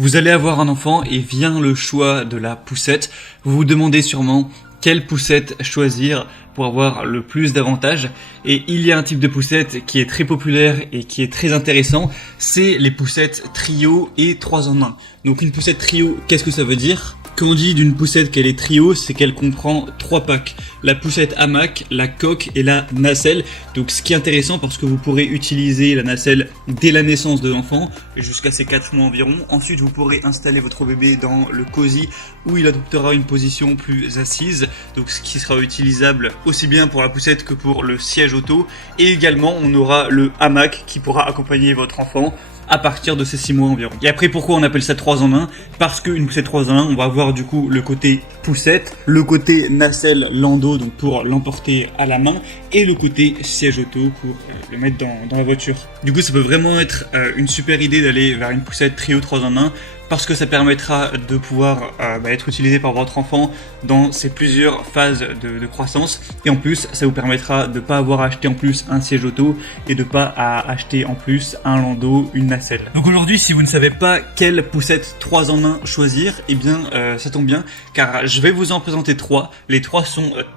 Vous allez avoir un enfant et vient le choix de la poussette. Vous vous demandez sûrement quelle poussette choisir pour avoir le plus d'avantages. Et il y a un type de poussette qui est très populaire et qui est très intéressant, c'est les poussettes trio et 3 en 1. Donc une poussette trio, qu'est-ce que ça veut dire ? Quand on dit d'une poussette qu'elle est trio, c'est qu'elle comprend 3 packs. La poussette hamac, la coque et la nacelle. Donc ce qui est intéressant parce que vous pourrez utiliser la nacelle dès la naissance de l'enfant, jusqu'à ses 4 mois environ. Ensuite vous pourrez installer votre bébé dans le cosy où il adoptera une position plus assise. Donc ce qui sera utilisable aussi bien pour la poussette que pour le siège auto. Et également on aura le hamac qui pourra accompagner votre enfant à partir de ses 6 mois environ. Et après, pourquoi on appelle ça 3 en 1 ? Parce qu'une poussette 3 en 1, on va avoir du coup le côté poussette, le côté nacelle landau, donc pour l'emporter à la main, et le côté siège auto pour le mettre dans la voiture. Du coup, ça peut vraiment être une super idée d'aller vers une poussette trio 3 en 1, parce que ça permettra de pouvoir être utilisé par votre enfant dans ses plusieurs phases de croissance. Et en plus, ça vous permettra de ne pas avoir à acheter en plus un siège auto et de pas à acheter en plus un landau, une nacelle. Donc aujourd'hui, si vous ne savez pas quelle poussette 3 en 1 choisir, eh bien ça tombe bien, car je vais vous en présenter 3. Les 3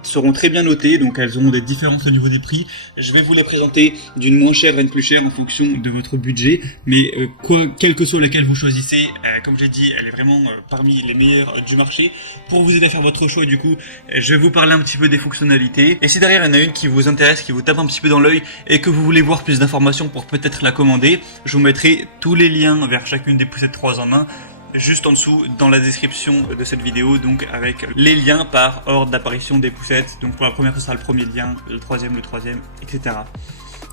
seront très bien notées, donc elles auront des différences au niveau des prix. Je vais vous les présenter d'une moins chère à une plus chère en fonction de votre budget, mais quelle que soit laquelle vous choisissez, comme je l'ai dit, elle est vraiment parmi les meilleures du marché. Pour vous aider à faire votre choix, du coup, je vais vous parler un petit peu des fonctionnalités. Et si derrière il y en a une qui vous intéresse, qui vous tape un petit peu dans l'œil et que vous voulez voir plus d'informations pour peut-être la commander, je vous mettrai tous les liens vers chacune des poussettes 3 en 1 juste en dessous dans la description de cette vidéo, donc avec les liens par ordre d'apparition des poussettes. Donc pour la première, ce sera le premier lien, le troisième, etc.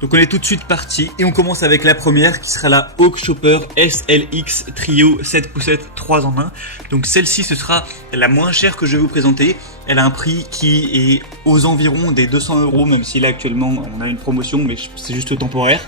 Donc on est tout de suite parti et on commence avec la première qui sera la Hawk Chopper SLX Trio 7 poussettes 3 en 1. Donc celle-ci, ce sera la moins chère que je vais vous présenter. Elle a un prix qui est aux environs des 200 €, même si là actuellement on a une promotion, mais c'est juste temporaire.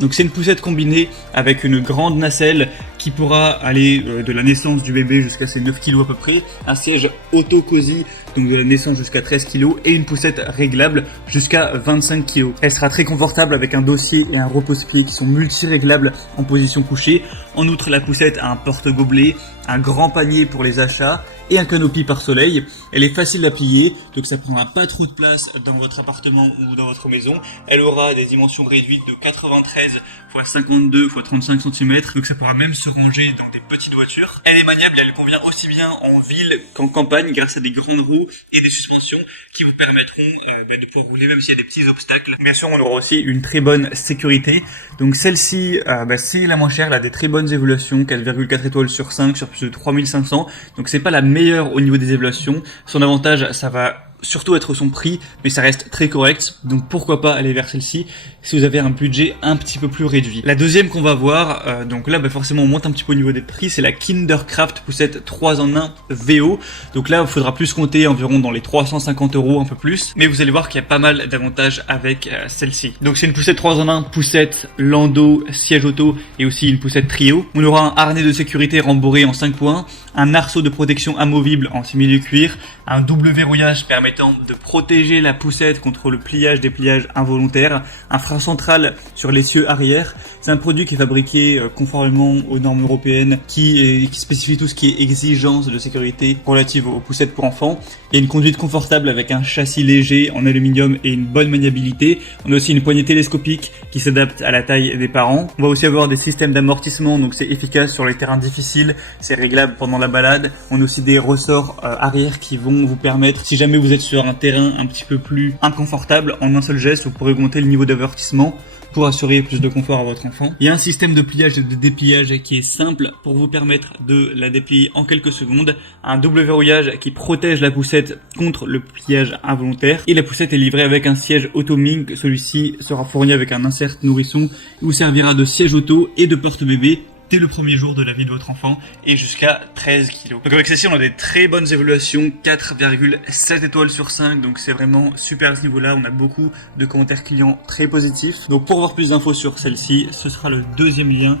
Donc c'est une poussette combinée avec une grande nacelle qui pourra aller de la naissance du bébé jusqu'à ses 9 kg à peu près, un siège auto-cosy, donc de la naissance jusqu'à 13 kg, et une poussette réglable jusqu'à 25 kg. Elle sera très confortable avec un dossier et un repose-pied qui sont multi-réglables en position couchée. En outre, la poussette a un porte-gobelet, un grand panier pour les achats et un canopy par soleil. Elle est facile à plier, donc ça prendra pas trop de place dans votre appartement ou dans votre maison. Elle aura des dimensions réduites de 93 x 52 x 35 cm, donc ça pourra même se ranger dans des petites voitures. Elle est maniable, elle convient aussi bien en ville qu'en campagne grâce à des grandes roues et des suspensions qui vous permettront de pouvoir rouler même s'il y a des petits obstacles. Bien sûr, on aura aussi une très bonne sécurité. Donc celle-ci, c'est la moins chère, elle a des très bonnes évaluations, 4,4 étoiles sur 5 sur plus de 3500. Donc c'est pas la meilleure au niveau des évaluations. Son avantage, ça va surtout être son prix, mais ça reste très correct, donc pourquoi pas aller vers celle-ci si vous avez un budget un petit peu plus réduit. La deuxième qu'on va voir, donc là forcément on monte un petit peu au niveau des prix, c'est la Kindercraft poussette 3 en 1 VO. Donc là il faudra plus compter environ dans les 350 €, un peu plus, mais vous allez voir qu'il y a pas mal d'avantages avec celle-ci. Donc c'est une poussette 3 en 1, poussette, landau, siège auto et aussi une poussette trio. On aura un harnais de sécurité rembourré en 5 points, un arceau de protection amovible en simili-cuir, un double verrouillage permettant de protéger la poussette contre le pliage, dépliage involontaire, un frein central sur l'essieu arrière. C'est un produit qui est fabriqué conformément aux normes européennes qui spécifie tout ce qui est exigence de sécurité relative aux poussettes pour enfants. Il y a une conduite confortable avec un châssis léger en aluminium et une bonne maniabilité. On a aussi une poignée télescopique qui s'adapte à la taille des parents. On va aussi avoir des systèmes d'amortissement, donc c'est efficace sur les terrains difficiles, c'est réglable pendant la balade. On a aussi des ressorts arrière qui vont vous permettre, si jamais vous êtes sur un terrain un petit peu plus inconfortable, en un seul geste, vous pourrez augmenter le niveau d'avertissement pour assurer plus de confort à votre enfant. Il y a un système de pliage et de dépliage qui est simple pour vous permettre de la déplier en quelques secondes. Un double verrouillage qui protège la poussette contre le pliage involontaire. Et la poussette est livrée avec un siège auto-ming. Celui-ci sera fourni avec un insert nourrisson. Il vous servira de siège auto et de porte-bébé dès le premier jour de la vie de votre enfant et jusqu'à 13 kg. Donc avec celle-ci, on a des très bonnes évaluations, 4,7 étoiles sur 5, donc c'est vraiment super à ce niveau-là. On a beaucoup de commentaires clients très positifs. Donc pour voir plus d'infos sur celle-ci, ce sera le deuxième lien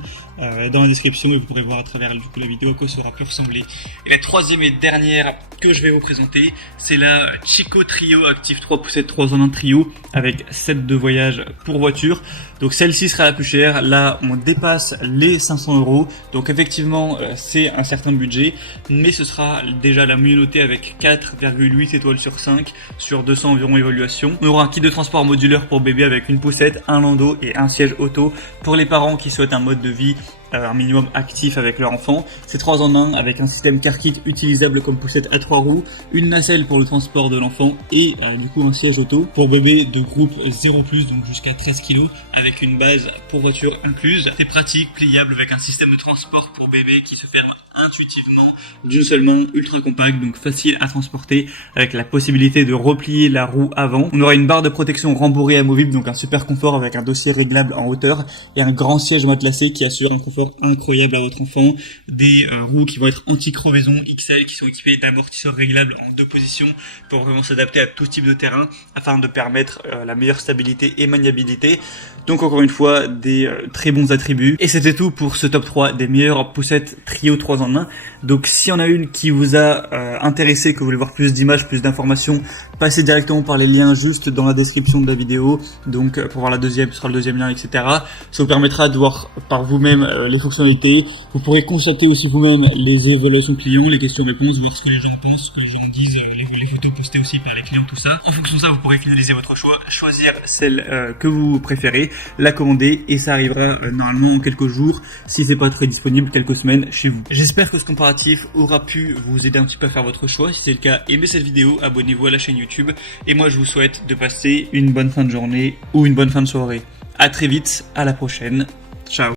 dans la description et vous pourrez voir à travers du coup la vidéo à quoi ça aura pu ressembler. Et la troisième et dernière que je vais vous présenter, c'est la Chico Trio Active 3 poussettes 3 en 1 trio avec set de voyage pour voiture. Donc celle-ci sera la plus chère. Là, on dépasse les 500 €. Donc effectivement, c'est un certain budget, mais ce sera déjà la mieux notée avec 4,8 étoiles sur 5 sur 200 environ évaluations. On aura un kit de transport modulaire pour bébé avec une poussette, un landau et un siège auto pour les parents qui souhaitent un mode de vie un minimum actif avec leur enfant. C'est 3 en 1 avec un système car kit utilisable comme poussette à 3 roues, une nacelle pour le transport de l'enfant et du coup un siège auto pour bébé de groupe 0+, donc jusqu'à 13 kg avec une base pour voiture incluse. C'est pratique, pliable avec un système de transport pour bébé qui se ferme intuitivement d'une seule main, ultra compact, donc facile à transporter avec la possibilité de replier la roue avant. On aura une barre de protection rembourrée amovible, donc un super confort avec un dossier réglable en hauteur et un grand siège matelassé qui assure un confort incroyable à votre enfant. Des roues qui vont être anti-crevaison XL qui sont équipées d'amortisseurs réglables en 2 positions pour vraiment s'adapter à tout type de terrain afin de permettre la meilleure stabilité et maniabilité. Donc encore une fois, des très bons attributs. Et c'était tout pour ce top 3 des meilleures poussettes trio 3 en 1. Donc si on a une qui vous a intéressé, que vous voulez voir plus d'images, plus d'informations, passez directement par les liens juste dans la description de la vidéo. Donc pour voir la deuxième, ce sera le deuxième lien, etc. Ça vous permettra de voir par vous-même les fonctionnalités. Vous pourrez constater aussi vous-même les évaluations clients, les questions-réponses, voir ce que les gens pensent, ce que les gens disent, les photos postées aussi par les clients, tout ça. En fonction de ça, vous pourrez finaliser votre choix, choisir celle que vous préférez, la commander et ça arrivera normalement en quelques jours, si c'est pas très disponible, quelques semaines chez vous. J'espère que ce comparatif aura pu vous aider un petit peu à faire votre choix. Si c'est le cas, aimez cette vidéo, abonnez-vous à la chaîne YouTube et moi je vous souhaite de passer une bonne fin de journée ou une bonne fin de soirée. À très vite, à la prochaine. Ciao.